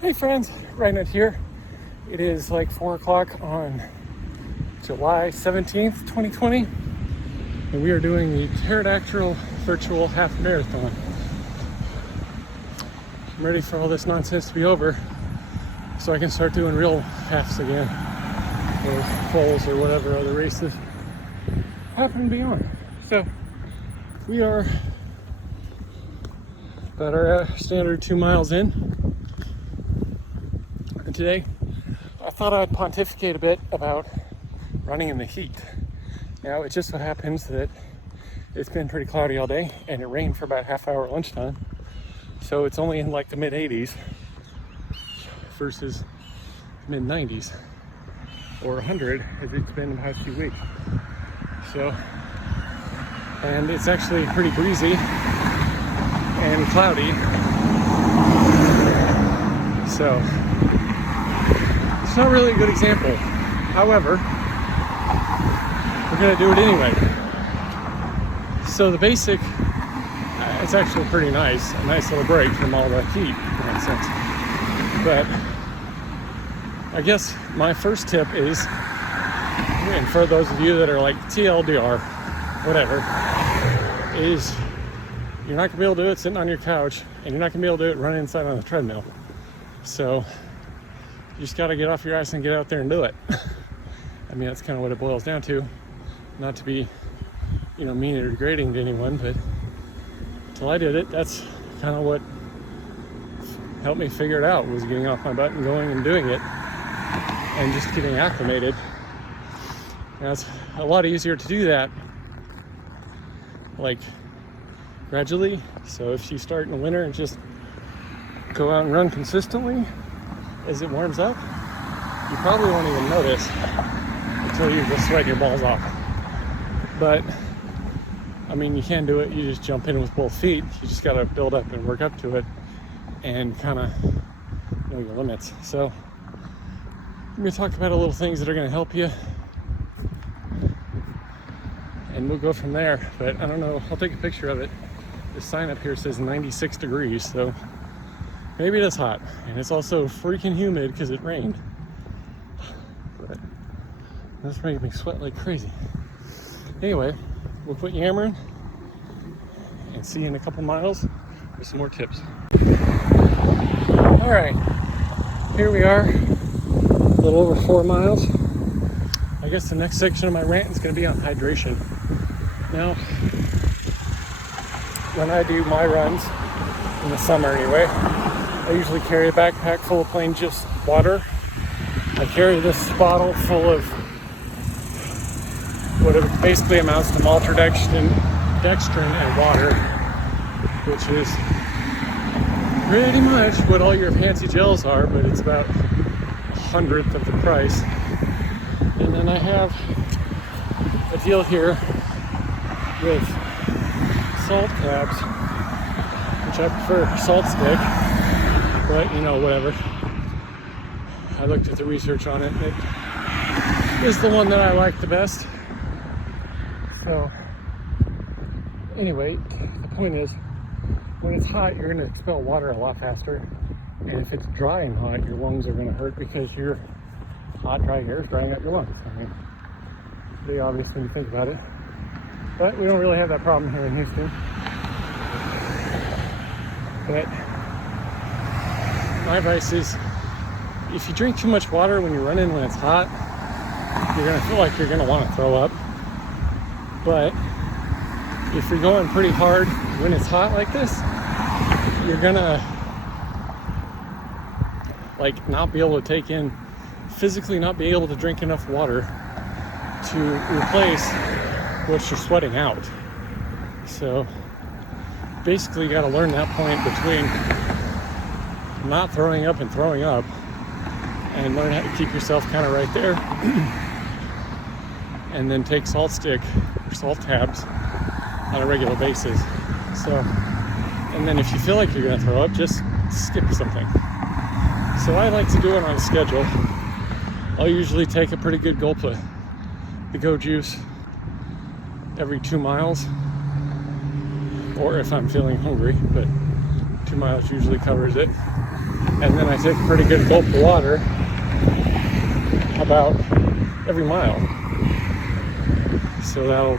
Hey friends, Ryan here. It is like 4 o'clock on July 17th, 2020, and we are doing the Pterodactyl virtual half marathon. I'm ready for all this nonsense to be over so I can start doing real halves again, or fulls, or whatever other races happen to be on. So we are about our standard 2 miles in. And today I thought I'd pontificate a bit about running in the heat. Now it just so happens that it's been pretty cloudy all day and it rained for about half hour at lunchtime. So it's only in like the mid 80s versus mid 90s or 100 as it's been the past few weeks. So, and it's actually pretty breezy and cloudy. So it's not really a good example. However, we're gonna do it anyway. So the basic, it's actually pretty nice, a nice little break from all the heat in a sense. But I guess my first tip is, and for those of you that are like TLDR, whatever, is you're not gonna be able to do it sitting on your couch, and you're not gonna be able to do it running inside on the treadmill. So you just gotta get off your ass and get out there and do it. I mean, that's kind of what it boils down to. Not to be, mean or degrading to anyone, but until I did it, that's kind of what helped me figure it out, was getting off my butt and going and doing it and just getting acclimated. Now it's a lot easier to do that like gradually. So if you start in the winter and just go out and run consistently as it warms up, you probably won't even notice until you just sweat your balls off. But I mean, you can do it. You just jump in with both feet. You just got to build up and work up to it and kind of know your limits. So I'm going to talk about a little things that are going to help you, and we'll go from there. But I don't know, I'll take a picture of it. The sign up here says 96 degrees, so maybe it is hot. And it's also freaking humid because it rained. But that's making me sweat like crazy. Anyway, we'll quit yammering and see you in a couple miles with some more tips. All right, here we are, a little over 4 miles. I guess the next section of my rant is going to be on hydration. Now, when I do my runs, in the summer anyway, I usually carry a backpack full of plain just water. I carry this bottle full of what it basically amounts to maltodextrin and water, which is pretty much what all your fancy gels are, but it's about 1/100th of the price. And then I have a deal here with salt tabs, which I prefer salt stick, but whatever. I looked at the research on it, and it is the one that I like the best. So anyway, the point is, when it's hot, you're going to expel water a lot faster. And if it's dry and hot, your lungs are going to hurt because your hot, dry air is drying up your lungs. I mean, pretty obvious when you think about it. But we don't really have that problem here in Houston. But my advice is, if you drink too much water when you're running when it's hot, you're going to feel like you're going to want to throw up. But if you're going pretty hard when it's hot like this, you're going to not be able to take in, physically not be able to drink enough water to replace what you're sweating out. So basically you got to learn that point between not throwing up and throwing up, and learn how to keep yourself kind of right there. And then take salt stick or salt tabs on a regular basis. So, and then if you feel like you're going to throw up, just skip something. So I like to do it on a schedule. I'll usually take a pretty good gulp of the Go Juice every 2 miles, or if I'm feeling hungry, but 2 miles usually covers it. And then I take a pretty good gulp of water about every mile. So that'll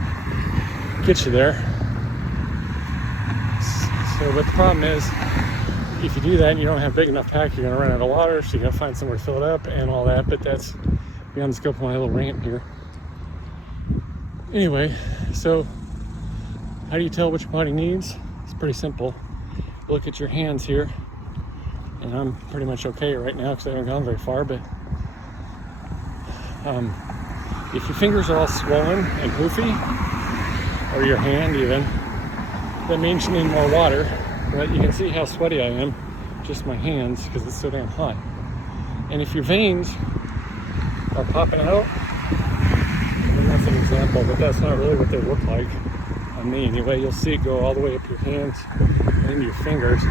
get you there. So, but the problem is, if you do that and you don't have big enough pack, you're gonna run out of water, so you gotta find somewhere to fill it up and all that, but that's beyond the scope of my little rant here. Anyway, so how do you tell what your body needs? It's pretty simple. Look at your hands here, and I'm pretty much okay right now because I haven't gone very far, but if your fingers are all swollen and poofy, or your hand even, that means you need more water. But you can see how sweaty I am, just my hands, because it's so damn hot. And if your veins are popping out, and that's an example, but that's not really what they look like on me anyway. You'll see it go all the way up your hands and into your fingers.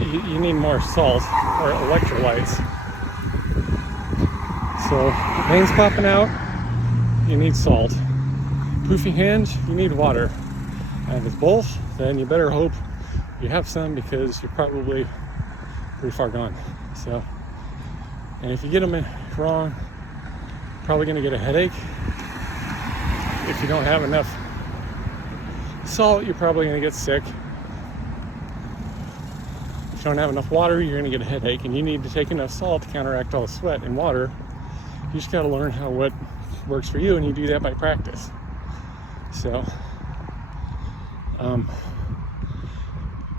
You need more salt or electrolytes. So veins popping out, you need salt. Poofy hands, you need water. And if it's both, then you better hope you have some, because you're probably pretty far gone. So, and if you get them wrong, you're probably going to get a headache. If you don't have enough salt, you're probably going to get sick. If you don't have enough water, you're going to get a headache, and you need to take enough salt to counteract all the sweat and water. You just got to learn what works for you, and you do that by practice. So,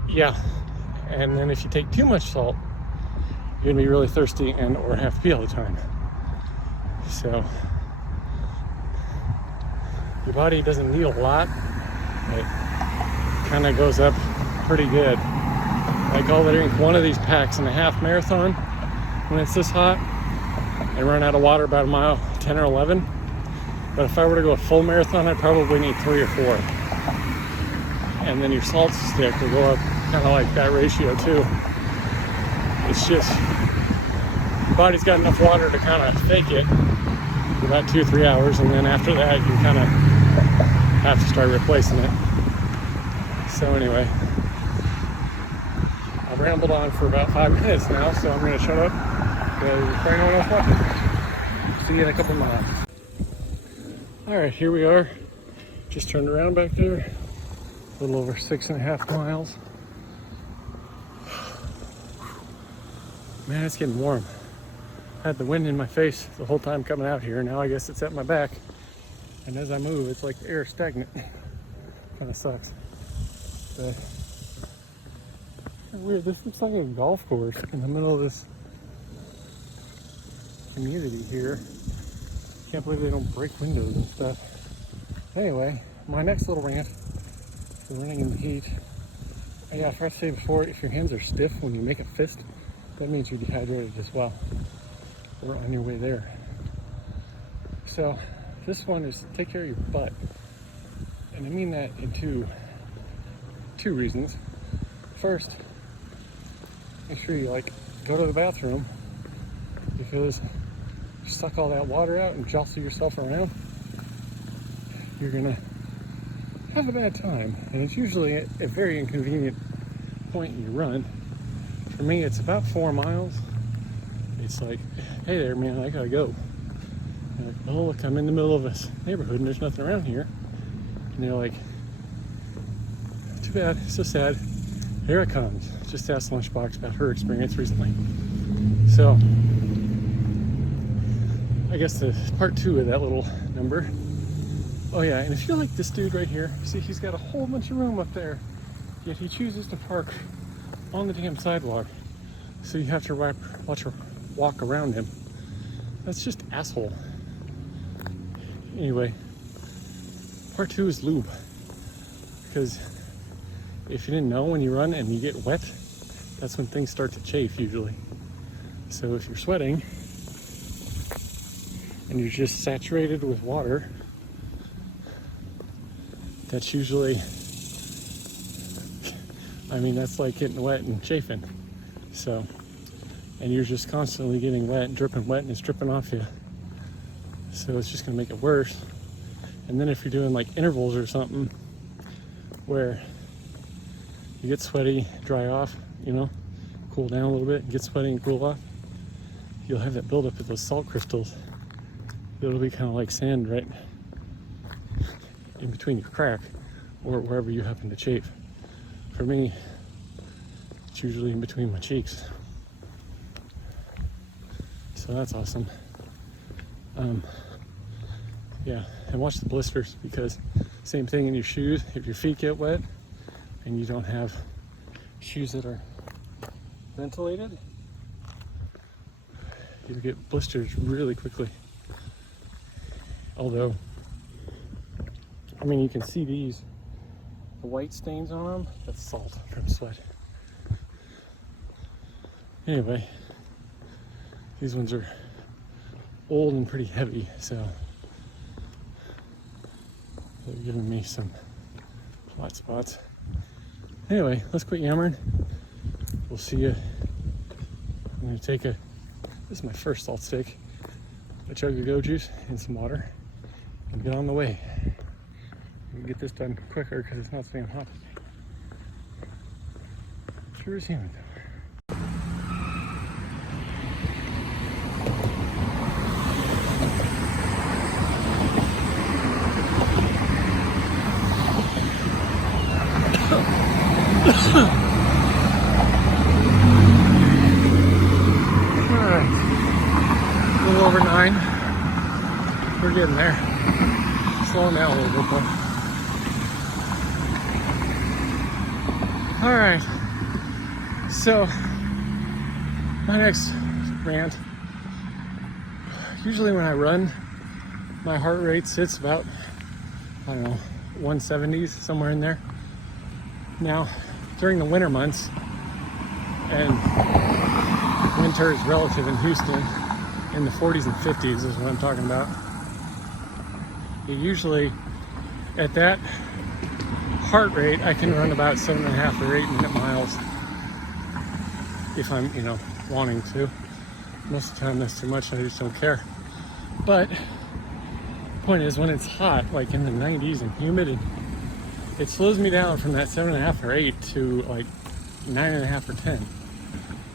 yeah, and then if you take too much salt, you're gonna be really thirsty and or have to pee all the time. So your body doesn't need a lot. It kind of goes up pretty good. Like I'll drink one of these packs in a half marathon when it's this hot and run out of water about a mile 10 or 11. But if I were to go a full marathon, I'd probably need 3 or 4. And then your salt stick will go up kind of like that ratio too. It's just, your body's got enough water to kind of fake it for about 2 or 3 hours, and then after that you kind of have to start replacing it. So anyway, I've rambled on for about 5 minutes now, so I'm going to shut up because there's probably no one else watching. See you in a couple miles. Alright, here we are. Just turned around back there. A little over 6.5 miles. Man, it's getting warm. I had the wind in my face the whole time coming out here. Now I guess it's at my back. And as I move, it's like the air is stagnant. Kind of sucks. But weird, this looks like a golf course in the middle of this community here. Can't believe they don't break windows and stuff. Anyway, my next little rant. We're running in the heat. Yeah, I forgot to say before, if your hands are stiff when you make a fist, that means you're dehydrated as well. We're on your way there. So this one is take care of your butt. And I mean that in two reasons. First, make sure you go to the bathroom, because you suck all that water out and jostle yourself around, you're gonna have a bad time, and it's usually a very inconvenient point in your run. For me, it's about 4 miles. It's like, hey there, man, I gotta go. You're like, oh, look, I'm in the middle of this neighborhood and there's nothing around here. And you're like, too bad, so sad. Here it comes. Just asked Lunchbox about her experience recently. So, I guess the part 2 of that little number. Oh yeah, and if you're like this dude right here, see, he's got a whole bunch of room up there, yet he chooses to park on the damn sidewalk, so you have to walk around him. That's just asshole. Anyway, part 2 is lube, because if you didn't know, when you run and you get wet, that's when things start to chafe usually. So if you're sweating and you're just saturated with water, that's usually, I mean, that's like getting wet and chafing. So, and you're just constantly getting wet and dripping wet, and it's dripping off you. So it's just gonna make it worse. And then if you're doing like intervals or something where you get sweaty, dry off, you know, cool down a little bit, get sweaty and cool off, you'll have that buildup of those salt crystals. It'll be kind of like sand right in between your crack or wherever you happen to chafe. For me, it's usually in between my cheeks. So that's awesome. Yeah, and watch the blisters, because same thing in your shoes. If your feet get wet and you don't have shoes that are ventilated, you'll get blisters really quickly. Although, I mean, you can see the white stains on them. That's salt from sweat. Anyway, these ones are old and pretty heavy, so they're giving me some hot spots. Anyway, let's quit yammering. We'll see you. I'm gonna take this is my first salt stick, a chug of go juice and some water, and get on the way. And get this done quicker because it's not staying hot. Sure is humid though. Alright, a little over 9. We're getting there. Slowing down a little bit though. Alright, so my next rant. Usually when I run, my heart rate sits about, I don't know, 170s, somewhere in there. Now, during the winter months, and winter is relative in Houston, in the 40s and 50s is what I'm talking about. Usually, at that heart rate, I can run about 7.5 or 8 minute miles if I'm, wanting to. Most of the time, that's too much. I just don't care. But the point is, when it's hot, like in the 90s and humid, it slows me down from that 7.5 or 8 to like 9.5 or 10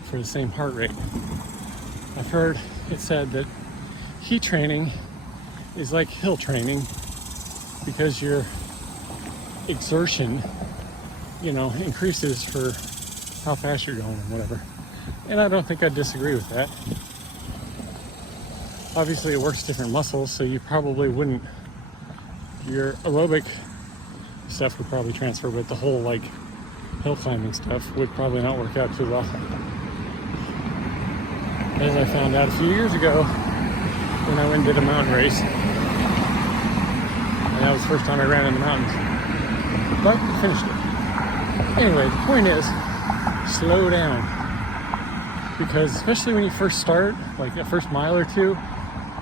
for the same heart rate. I've heard it said that heat training is like hill training because your exertion, increases for how fast you're going or whatever. And I don't think I disagree with that. Obviously, it works different muscles, so you probably wouldn't. Your aerobic stuff would probably transfer, but the whole hill climbing stuff would probably not work out too well. As I found out a few years ago when I went and did a mountain race. And that was the first time I ran in the mountains. But I finished it. Anyway, the point is, slow down. Because especially when you first start, like the first mile or two,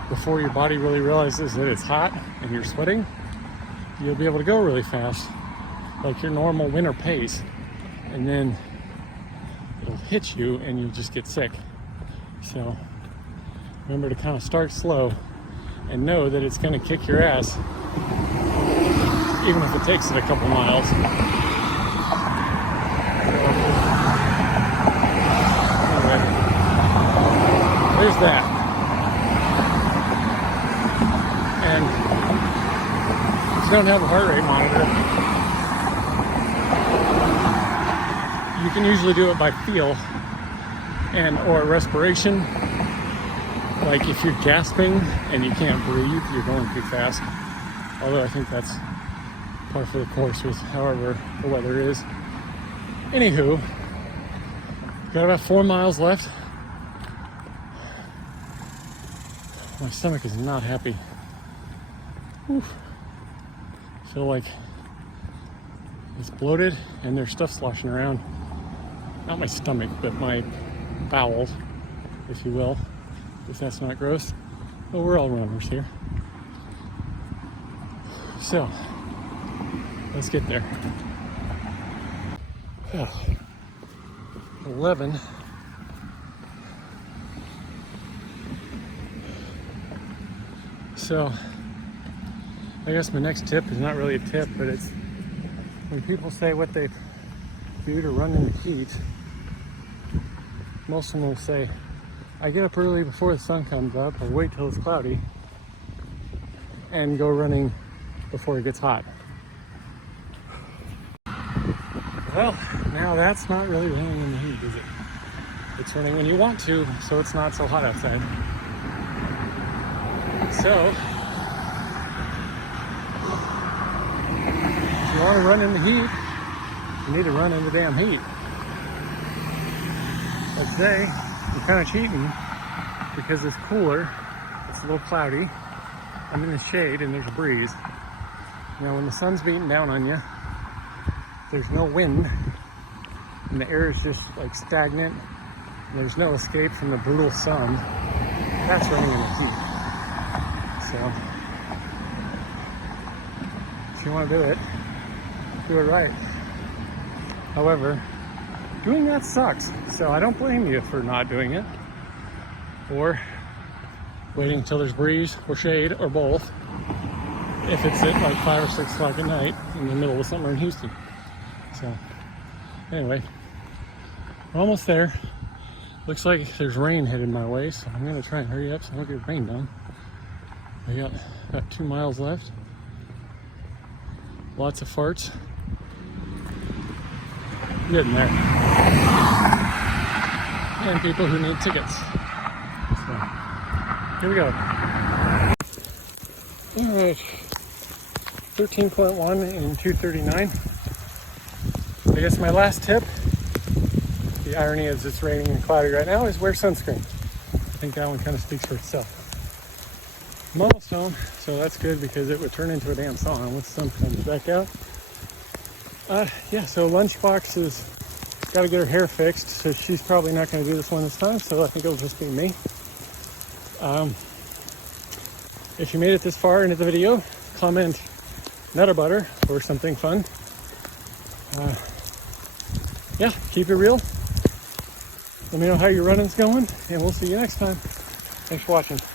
before your body really realizes that it's hot and you're sweating, you'll be able to go really fast, like your normal winter pace, and then it'll hit you and you'll just get sick. So remember to kind of start slow and know that it's going to kick your ass, even if it takes it a couple miles. Anyway, there's that. And if you don't have a heart rate monitor, you can usually do it by feel or respiration. Like if you're gasping and you can't breathe, you're going too fast. Although I think that's par for the course with however the weather is. Anywho, got about 4 miles left. My stomach is not happy. Oof. I feel like it's bloated and there's stuff sloshing around. Not my stomach, but my bowels, if you will, if that's not gross. But we're all runners here. So, let's get there. 11. So, I guess my next tip is not really a tip, but it's when people say what they for you to run in the heat, most of them will say, I get up early before the sun comes up, or wait till it's cloudy, and go running before it gets hot. Well, now that's not really running in the heat, is it? It's running when you want to, so it's not so hot outside. So, if you want to run in the heat, you need to run in the damn heat. But today, I'm kind of cheating because it's cooler, it's a little cloudy, I'm in the shade and there's a breeze. Now when the sun's beating down on you, there's no wind, and the air is just like stagnant, and there's no escape from the brutal sun. That's running in the heat. So, if you want to do it right. However, doing that sucks, so I don't blame you for not doing it, or waiting until there's breeze or shade or both, if it's at like 5 or 6 o'clock at night in the middle of summer in Houston. So, anyway, we're almost there. Looks like there's rain headed my way, so I'm gonna try and hurry up so I don't get rained on. I got about 2 miles left. Lots of farts. Getting there. And people who need tickets. So, here we go. Alright. 13.1 and 2:39. I guess my last tip, the irony is it's raining and cloudy right now, is wear sunscreen. I think that one kind of speaks for itself. I'm almost home, so that's good because it would turn into a damn song once the sun comes back out. Yeah, so Lunchbox has got to get her hair fixed, so she's probably not going to do this one this time, so I think it'll just be me. If you made it this far into the video, comment Nutter Butter or something fun. Yeah, keep it real. Let me know how your running's going, and we'll see you next time. Thanks for watching.